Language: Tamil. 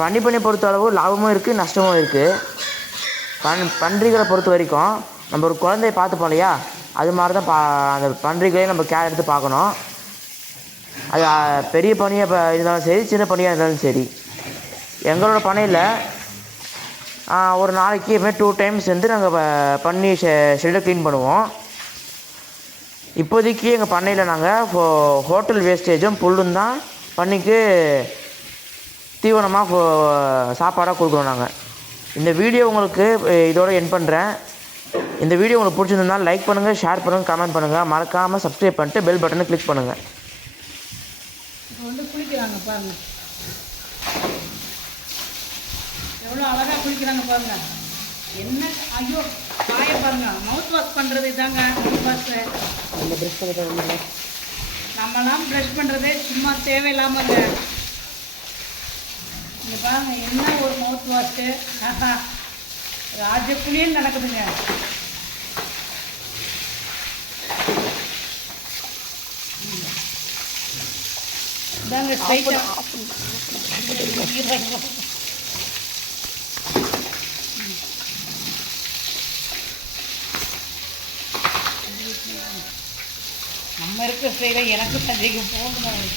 பண்ணை பொறுத்த அளவு லாபமும் இருக்குது நஷ்டமும் இருக்குது. பன்றிகளை பொறுத்த வரைக்கும் நம்ம ஒரு குழந்தைய பார்த்துப்போம் இல்லையா, அது மாதிரி தான் அந்த பன்றிகளையும் நம்ம கேர் எடுத்து பார்க்கணும். அது பெரிய பன்னியாக இருந்தாலும் சரி, சின்ன பன்னியாக இருந்தாலும் சரி. எங்களோட பண்ணையில் ஒரு நாளைக்கு எப்பவுமே 2 டைம்ஸ் வந்து நாங்கள் பன்னி ஷெல்டர் க்ளீன் பண்ணுவோம். இப்போதைக்கு எங்கள் பண்ணையில் நாங்கள் ஹோட்டல் வேஸ்டேஜும் புல்லும் தான் பன்னிக்கு தீவனமாக சாப்பாடாக கொடுக்குறோம் நாங்கள். இந்த வீடியோ உங்களுக்கு இதோட எண்ட் பண்ணுறேன். இந்த வீடியோ உங்களுக்கு பிடிச்சிருந்ததுனால லைக் பண்ணுங்கள், ஷேர் பண்ணுங்கள், கமெண்ட் பண்ணுங்கள். மறக்காமல் சப்ஸ்கிரைப் பண்ணிட்டு பெல் பட்டனை கிளிக் பண்ணுங்கள். இப்போ வந்து குளிக்கிறாங்க பாருங்க, எவ்வளோ அழகாக குளிக்கிறாங்க பாருங்க. என்ன ஐயோ காய பாருங்க. மவுத் வாஷ் பண்ணுறது இதாங்க மவுத் வாஷ். நம்மலாம் ப்ரஷ் பண்ணுறதே சும்மா தேவையில்லாமங்க. இங்கே பாருங்க என்ன ஒரு மவுத் வாஷு. ராஜகுலியும் நடக்குதுங்க. இதாங்க ஸ்ட்ரைட்டாக நம்ம இருக்கிற ஸ்டைல எனக்கு சந்தேகம் போகணும்.